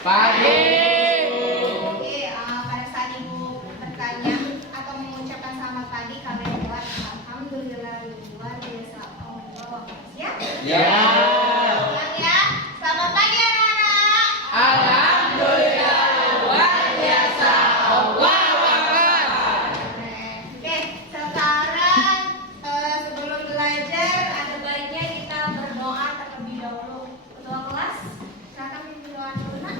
Pagi. Oke, pada saat Ibu bertanya atau mengucapkan selamat pagi, kalian jawab alhamdulillah luar biasa Allah. Ya? Ya. Ulang ya. Selamat pagi anak-anak. Alhamdulillah luar biasa Allah. Oke, sekarang sebelum belajar ada baiknya kita berdoa terlebih dahulu. Ketua kelas, silakan berdoa dulu nak.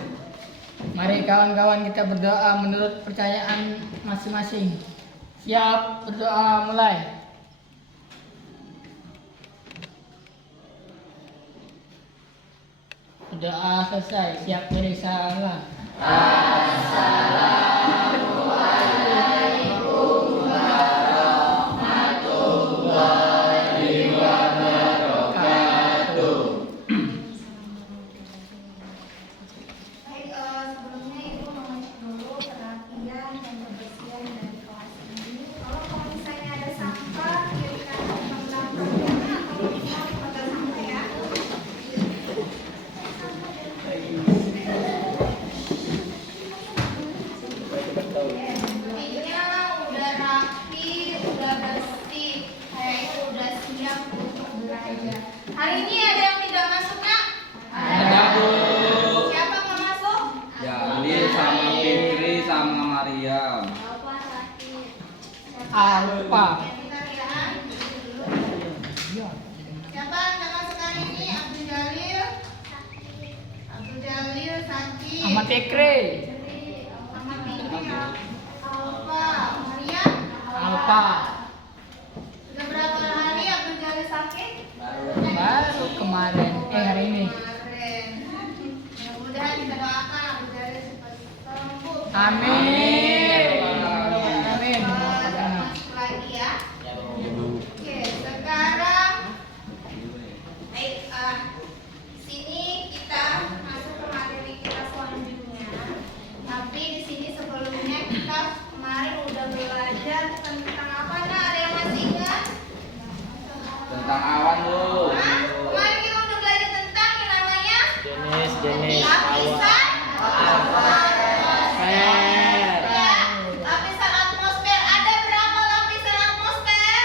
Mari kawan-kawan kita berdoa menurut percayaan masing-masing. Siap, berdoa mulai. Doa selesai, siap beri salam. Baik, sebelumnya Ibu mau ngecek dulu perhatian dan kebersihan dari kelas ini. Kalau misalnya ada sampah, kiri kanan belakangnya atau bisa dipegang sampah ya. Intinya udah rapi, udah bersih, kayak itu udah siap untuk belajar. Hari ini ada yang tidak masuk nak? Ada, Bu. Siapa nggak masuk? Ya, Andin sama Fikri sama Mariam. Alfa sakit. Alfa. Bentar ya. Siapa yang nggak masuk hari ini? Abdul Jalil. Abdul Jalil sakit. Ahmad Fikri. Ahmad Fikri. Alfa. Mariam. Alfa. Sudah berapa hari Abdul Jalil sakit? Baru kemarin, hari ini. Kemarin. Mudah-mudahan kita doakan Abdul Jalil cepat sembuh. Amin. Amin. Masuk lagi ya. Oke, sekarang baik, sini kita masuk ke materi kita selanjutnya. Tapi di sini sebelumnya kita kemarin udah belajar tentang apa? Nah, ada yang masih ingat? Tentang awan, Bu. Hah? Kemarin kita udah belajar tentang yang namanya Jenis lapisan atmosfer. Ya, lapisan atmosfer. Ada berapa lapisan atmosfer? Ada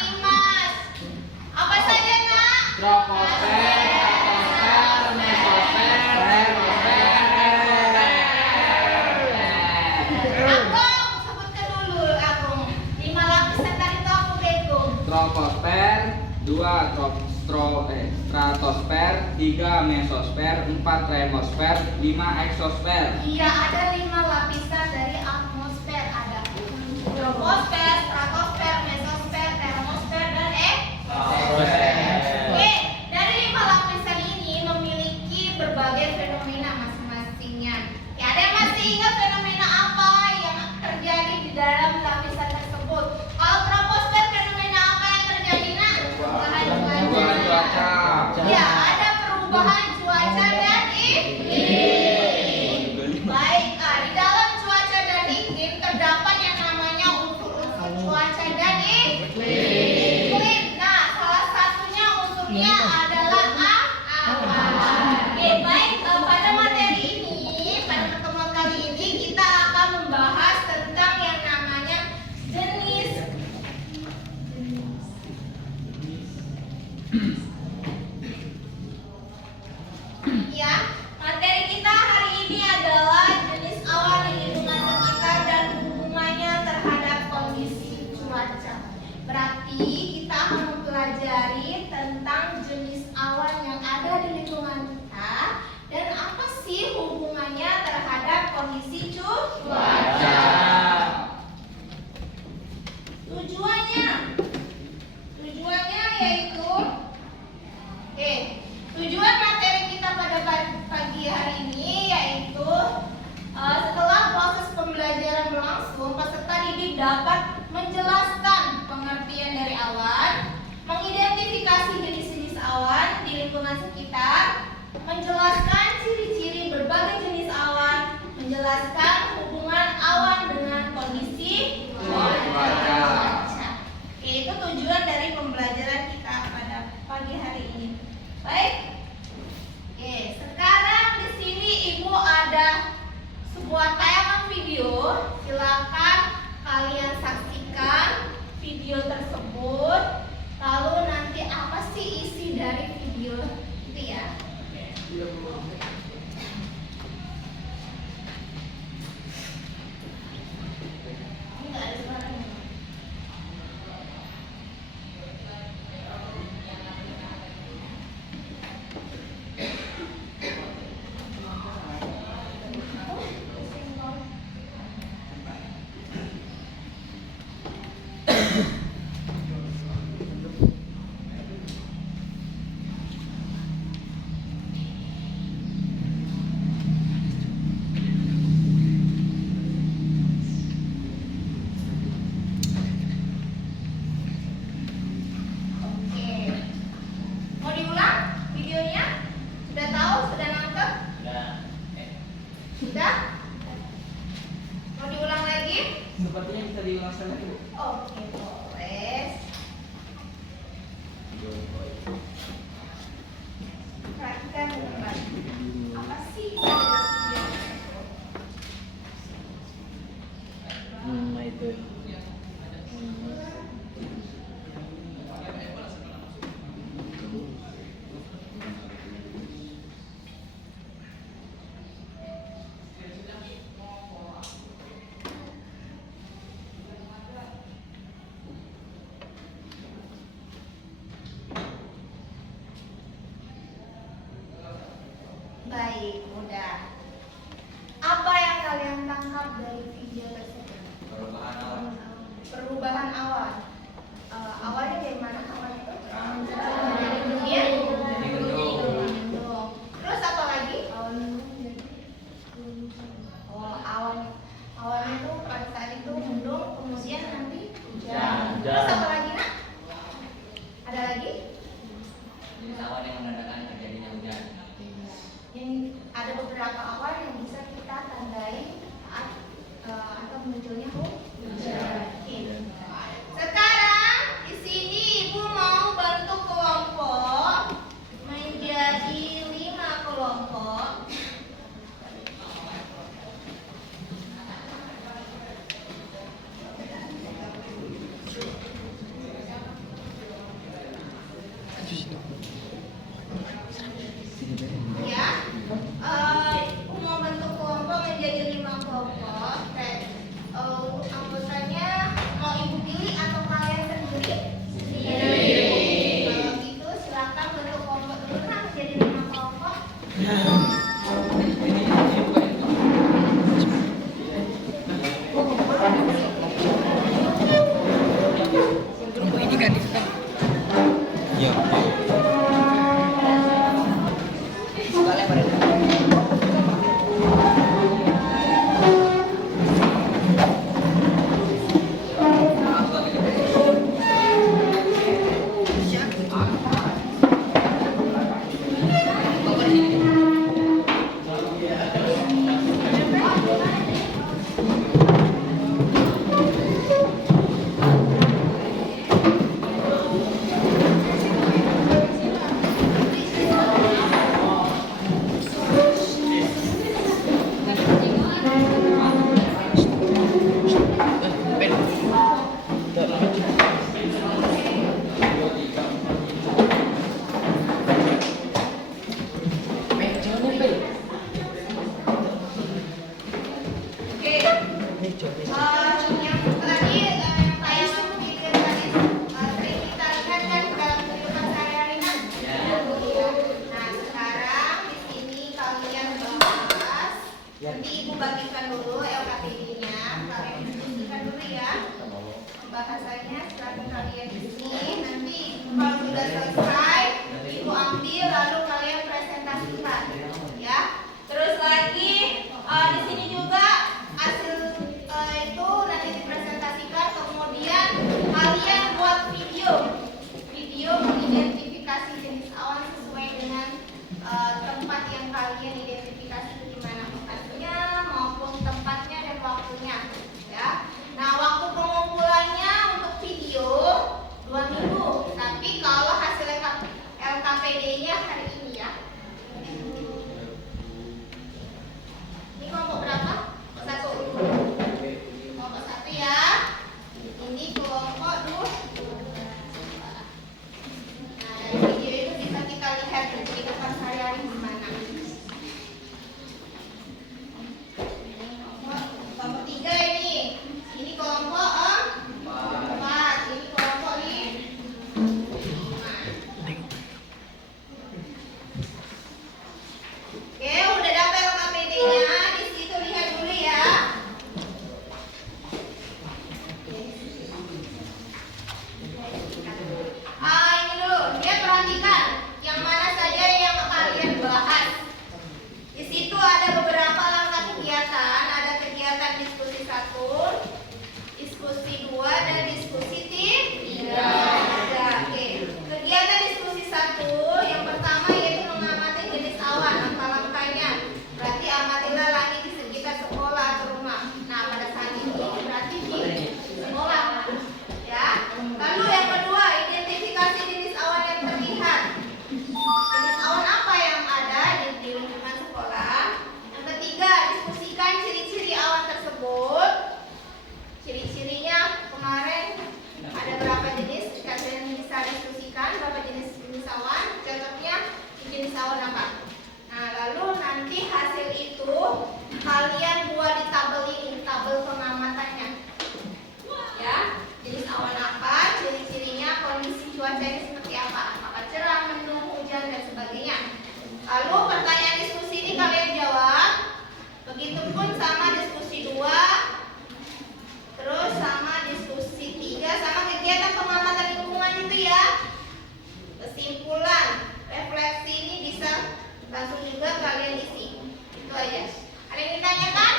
5. Apa saja nak? Troposfer, stratosfer, mesosfer, termosfer. Agung, sebutkan dulu Agung. 5 lapisan tadi tuh aku bego. Troposfer, 2 stratosfer, 3 mesosfer, 4 termosfer, 5 eksosfer. Iya, ada 5 lapisan dari atmosfer. Ada troposfer, stratosfer, mesosfer, termosfer, dan Oke, dari 5 lapisan ini memiliki berbagai fenomena masing-masingnya. Ya, ada yang masih ingat fenomena apa yang terjadi di dalam lapisan tersebut? Kalau troposfer, fenomena apa yang terjadi nak? Perubahan cuaca. Ya, ada perubahan cuaca dan iklim. Baik, di dalam cuaca dan iklim terdapat yang namanya unsur-unsur cuaca dan iklim. Nah, salah satunya unsurnya adalah awan. Oke, baik, pada materi ini, pada pertemuan kali ini kita akan membahas tentang yang namanya jenis. Ya, materi kita hari ini adalah jenis awan di lingkungan sekitar dan hubungannya terhadap kondisi cuaca. Berarti kita akan mempelajari tentang jenis awan yang ada di lingkungan kita dan apa sih hubungannya terhadap kondisi cuaca. Tujuannya yaitu tujuan materi kita pada pagi hari ini yaitu setelah proses pembelajaran berlangsung, peserta didik dapat menjelaskan pengertian dari awan, mengidentifikasi jenis-jenis awan di lingkungan sekitar, menjelaskan ciri-ciri berbagai jenis awan, menjelaskan hubungan awan dengan kondisi cuaca. Itu tujuan dari pembelajaran kita pada pagi hari ini. Baik, Itu ya. Ini nggak ada suaranya. Oke. Mau diulang videonya? Sudah tahu? Sudah nangkep? Sudah? Mau diulang lagi? Sepertinya bisa diulang sekali lagi, Bu. Oke, boleh. Perhatikan teman. Apa sih? Itu. Baik, mudah. Apa yang kalian tangkap dari video tersebut? Perubahan awan. Awalnya dari mana awan itu? Dari kemudian? Mendung. Terus apa lagi? Oh, awan itu pada saat itu mendung, kemudian nanti hujan. Terus apa lagi, Nak? Ada lagi? Awan yang menandakan terjadinya hujan. Yang ada beberapa awan yang bisa kita tandai saat atau munculnya hujan. Oke. Sekarang di sini Ibu mau bentuk kelompok menjadi 5 kelompok. Ya, mau bentuk kelompok menjadi 5 kelompok. Untuk anggotanya mau Ibu pilih atau kalian sendiri? Sendiri. Kalau gitu silakan bentuk kelompok dulu nah menjadi 5 kelompok. Ini kan itu kan. Iya. Oke. Yang tadi yang kayak video tadi sering kita lihat kan dalam kehidupan sehari-hari kan? Nah, sekarang di sini kalian bahas. Nanti Ibu bagikan dulu LKPD-nya. Kalian diskusikan dulu ya. Pembahasannya setelah kalian di sini. Nanti kalau sudah selesai, Ibu ambil lalu kalian presentasikan, ya. Terus lagi di sini juga hasil itu nanti dipresentasikan, kemudian kalian buat video mengidentifikasi jenis awan sesuai dengan tempat yang kalian identifikasi itu di mana lokasinya maupun tempatnya dan waktunya, ya. Nah, waktu pengumpulannya untuk video 2 minggu, tapi kalau hasil LKPD-nya hari ini, ya. Ini kelompok berapa? 1. Kelompok 1 ya. Ini kelompok 2. Nah, dari video itu bisa kita lihat Lalu pertanyaan diskusi ini kalian jawab. Begitupun sama diskusi 2, terus sama diskusi 3, sama kegiatan pengamatan lingkungan itu ya. Kesimpulan, refleksi ini bisa langsung juga kalian isi. Itu aja. Ada yang ditanyakan?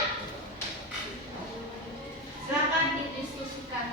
Silakan didiskusikan.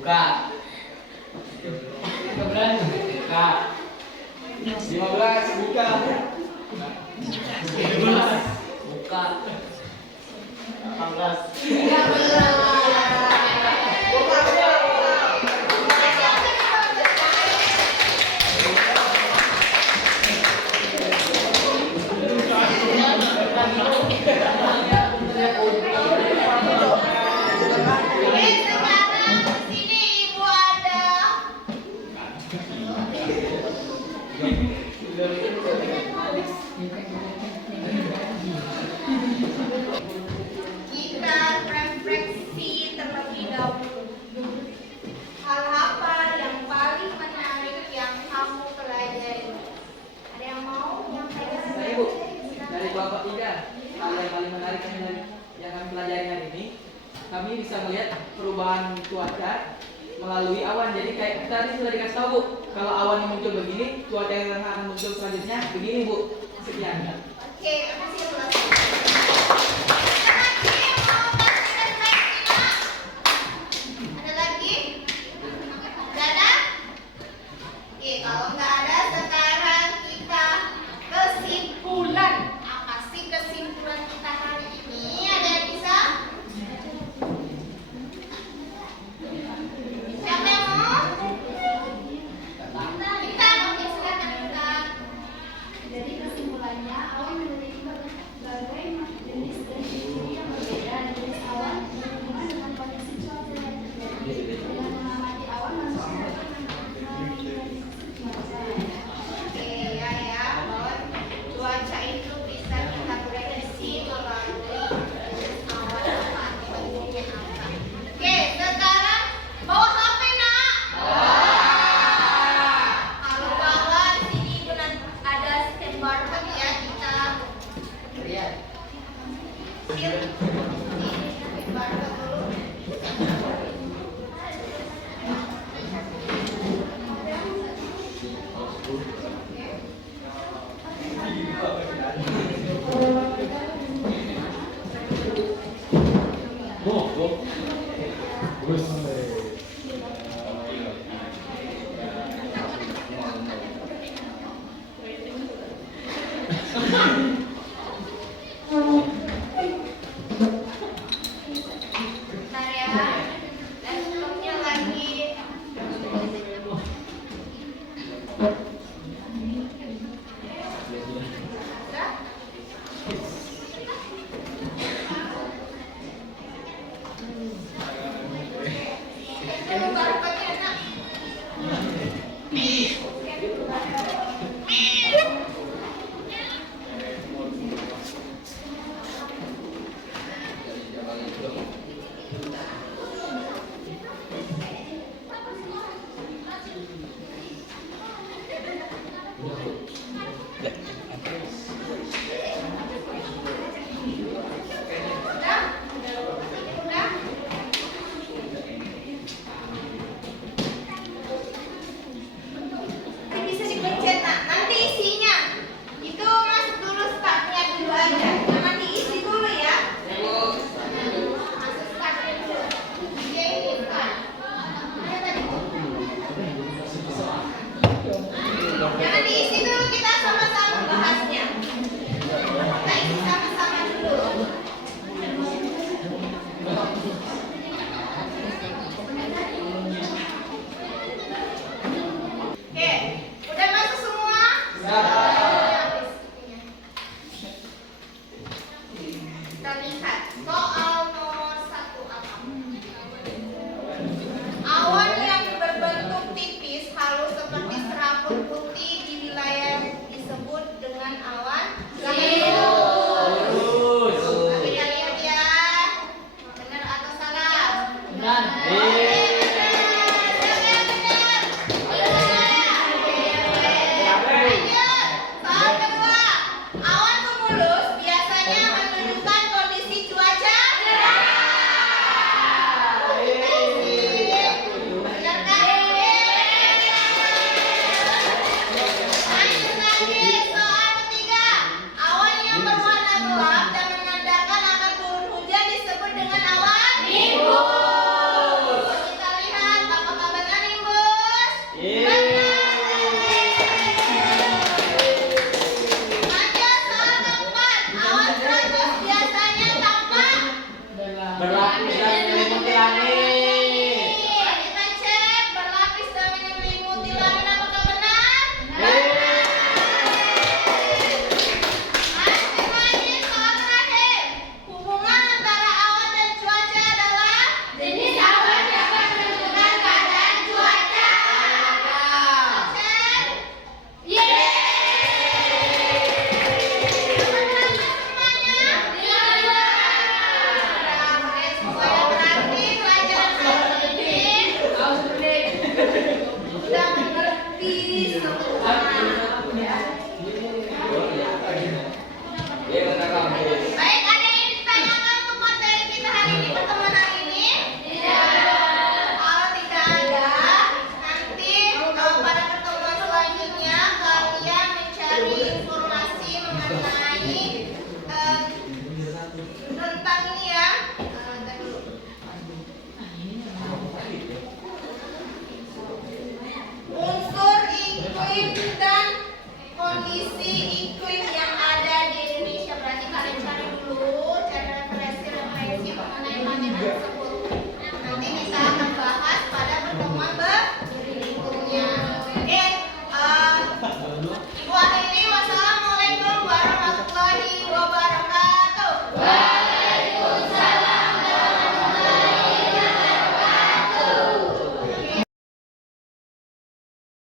Buka. 15. Buka. 15. Buka. 17. Buka. 18. Oke, sekarang sini Ibu ada. Kita refleksi terlebih dahulu. Hal apa yang paling menarik yang kamu pelajari? Ada yang mau menyampaikan? Saya Bu, dari kelompok 3, hal yang paling menarik yang kami pelajari hari ini, kami bisa melihat perubahan cuaca melalui awan. Jadi kayak tadi sudah dikasih tahu Bu, kalau awan yang muncul begini, cuaca yang akan muncul selanjutnya begini Bu. Sekian. Oke, terima kasih kelas. Ada lagi yang mau kasih refleksi, Nak? Ada lagi? Nggak ada? Oke, kalau nggak ada, sekarang kita kesimpulan. Apa sih kesimpulan kita hari ini? Ada yang bisa? Siapa yang mau? Kita, oke, silakan kita. Jadi kesimpulannya, awan memiliki berbagai jenis dan ciri yang berbeda. Jenis awan berhubungan dengan kondisi cuaca yang terjadi. Dengan mengamati awan, manusia dapat mengetahui cuaca. Oke, ya, bahwa cuaca itu bisa kita prediksi melalui awan apa, bentuknya apa. Oke, sekarang bawa HP, Nak. Kalau bawa sini benar ada scan barcode ya, kita Lihat. scan barcode dulu. Bentar ya, laptopnya lagi. Udah? Scan dulu barcode-nya, Nak. Scan dulu barcode. Udah? Udah? Ini bisa dipencet, Nak. Nanti isinya itu masuk dulu startnya dulu aja. Jangan diisi dulu ya. Masuk startnya dulu. Dia ini start. Ayo tadi. Jangan diisi dulu, kita sama-sama iklim dan kondisi